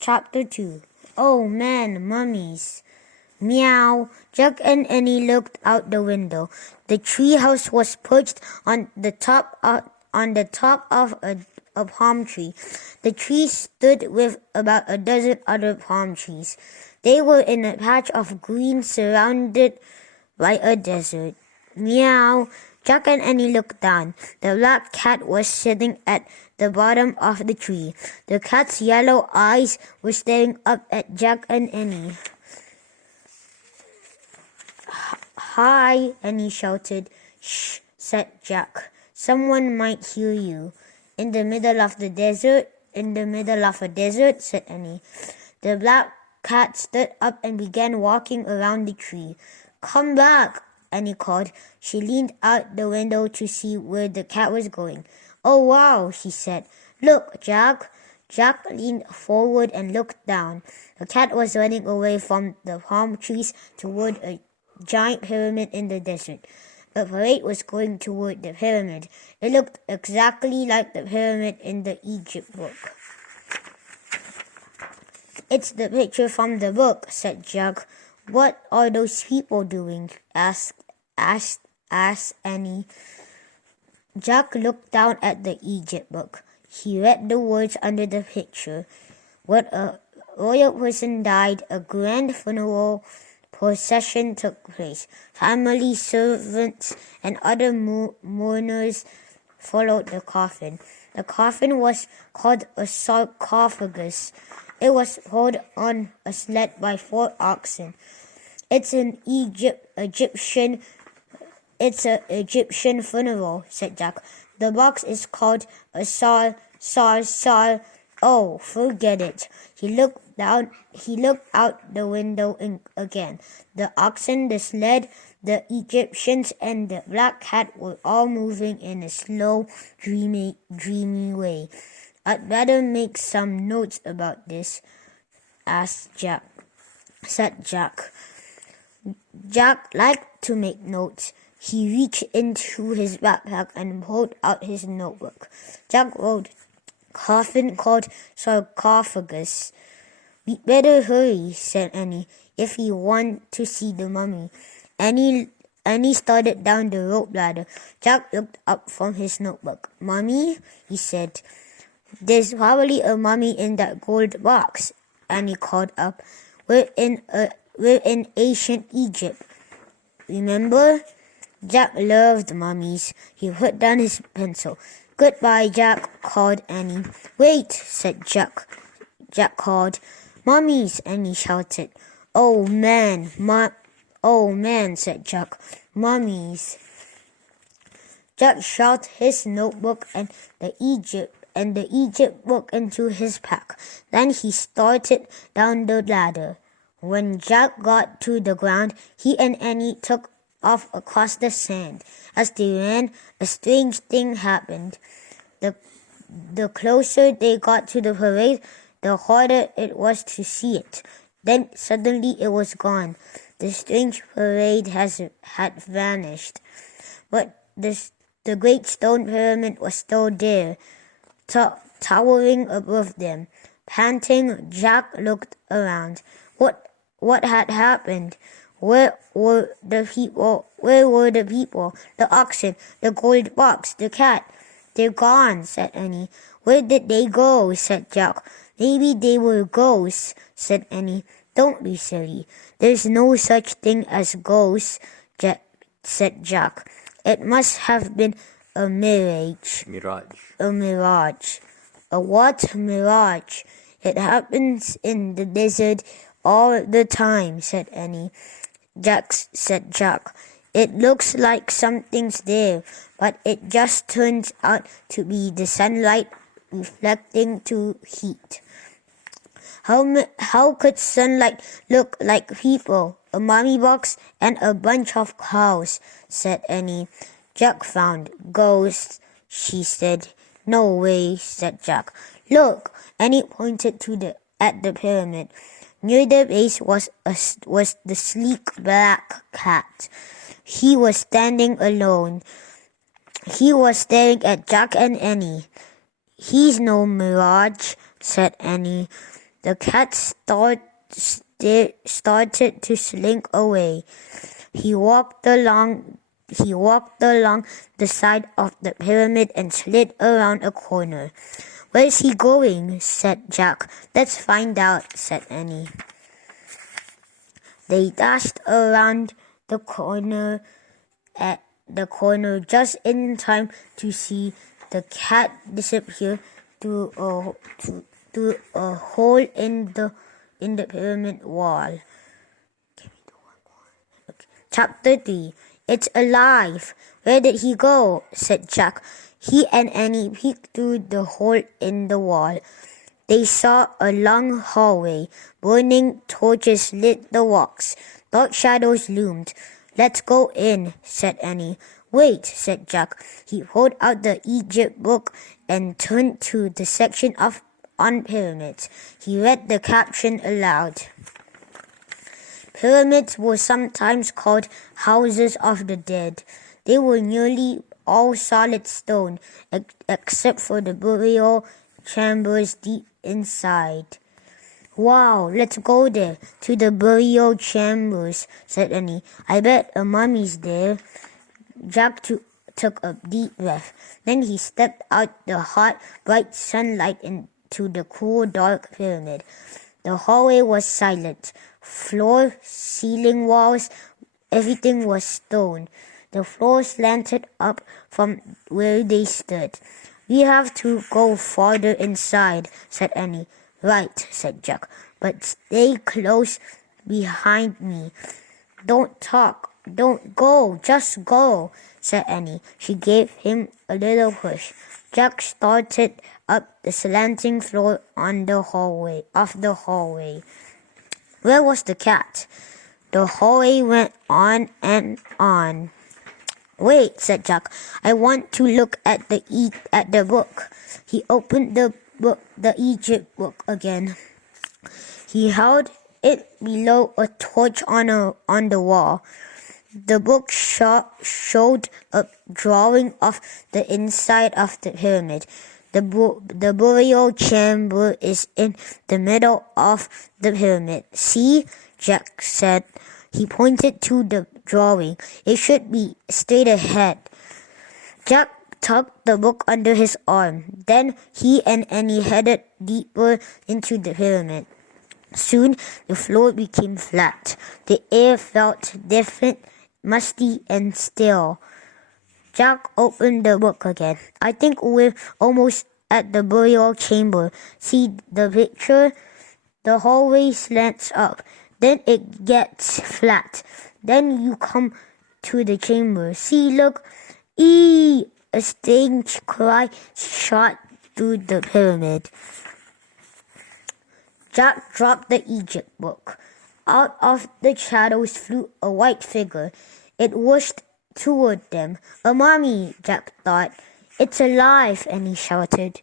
Chapter 2. Oh man, mummies. Meow. Jack and Annie looked out the window. The tree house was perched on the top of a palm tree. The tree stood with about a dozen other palm trees. They were in a patch of green surrounded by a desert. Meow. Jack and Annie looked down. The black cat was sitting at the bottom of the tree. The cat's yellow eyes were staring up at Jack and Annie. Hi, Annie shouted. Shh, said Jack. Someone might hear you. In the middle of a desert, said Annie. The black cat stood up and began walking around the tree. Come back, Annie called. She leaned out the window to see where the cat was going. Oh, wow, she said. Look, Jack. Jack leaned forward and looked down. The cat was running away from the palm trees toward a giant pyramid in the desert. The parade was going toward the pyramid. It looked exactly like the pyramid in the Egypt book. It's the picture from the book, said Jack. What are those people doing? asked Annie. Jack looked down at the Egypt book. He read the words under the picture. When a royal person died, a grand funeral procession took place. Family, servants, and other mourners followed the coffin. The coffin was called a sarcophagus. It was pulled on a sled by 4 oxen. It's an Egyptian funeral, said Jack. The box is called a sar. Oh, forget it. He looked out the window again. The oxen, the sled, the Egyptians, and the black cat were all moving in a slow, dreamy way. I'd better make some notes about this, said Jack. Jack liked to make notes. He reached into his backpack and pulled out his notebook. Jack wrote, coffin called sarcophagus. We'd better hurry, said Annie, if you want to see the mummy. Annie started down the rope ladder. Jack looked up from his notebook. Mummy, he said. There's probably a mummy in that gold box, Annie called up. We're in ancient Egypt. Remember? Jack loved mummies. He put down his pencil. Goodbye, Jack, called Annie. Wait, said Jack. Jack called. Mummies, Annie shouted. Oh man, said Jack. Mummies. Jack shoved his notebook and the Egypt book into his pack. Then he started down the ladder. When Jack got to the ground, he and Annie took off across the sand. As they ran, a strange thing happened. The closer they got to the parade, the harder it was to see it. Then suddenly it was gone. The strange parade had vanished. But the great stone pyramid was still there, towering above them. Panting, Jack looked around. What had happened? Where were the people? The oxen, the gold box, the cat? They're gone, said Annie. Where did they go? Said Jack. Maybe they were ghosts, said Annie. Don't be silly. There's no such thing as ghosts, said Jack. It must have been a mirage. A mirage. A what mirage? It happens in the desert all the time, said Annie. Said Jack. It looks like something's there, but it just turns out to be the sunlight reflecting to heat. How could sunlight look like people, a mummy box, and a bunch of cows? Said Annie. Jack found ghosts, she said. No way, said Jack. Look, Annie pointed at the pyramid. Near the base was the sleek black cat. He was standing alone. He was staring at Jack and Annie. He's no mirage, said Annie. The cat started to slink away. He walked along the side of the pyramid and slid around a corner. "Where's he going?" said Jack. "Let's find out," said Annie. They dashed around the corner just in time to see the cat disappear through a hole in the pyramid wall. Chapter 3. "It's alive." "Where did he go?" said Jack. He and Annie peeked through the hole in the wall. They saw a long hallway. Burning torches lit the walks. Dark shadows loomed. "Let's go in," said Annie. "Wait," said Jack. He pulled out the Egypt book and turned to the section on pyramids. He read the caption aloud. Pyramids were sometimes called houses of the dead. They were nearly all solid stone, except for the burial chambers deep inside. "Wow, let's go there, to the burial chambers," said Annie. "I bet a mummy's there." Jack took a deep breath. Then he stepped out the hot, bright sunlight into the cool, dark pyramid. The hallway was silent. Floor, ceiling, walls, everything was stone. The floor slanted up from where they stood. "We have to go farther inside," said Annie. "Right," said Jack, "but stay close behind me. Don't talk. Don't go. Just go," said Annie. She gave him a little push. Jack started up the slanting floor of the hallway. Where was the cat? The hallway went on and on. "Wait," said Jack. "I want to look at the book." He opened the Egypt book again. He held it below a torch on the wall. The book showed a drawing of the inside of the pyramid. The burial chamber is in the middle of the pyramid. "See?" Jack said. He pointed to the drawing. "It should be straight ahead." Jack tucked the book under his arm. Then he and Annie headed deeper into the pyramid. Soon the floor became flat. The air felt different, musty and still. Jack opened the book again. "I think we're almost at the burial chamber. See the picture? The hallway slants up. Then it gets flat. Then you come to the chamber. See, look. Eee!" A strange cry shot through the pyramid. Jack dropped the Egypt book. Out of the shadows flew a white figure. It rushed toward them. "A mummy," Jack thought. "It's alive," and he shouted.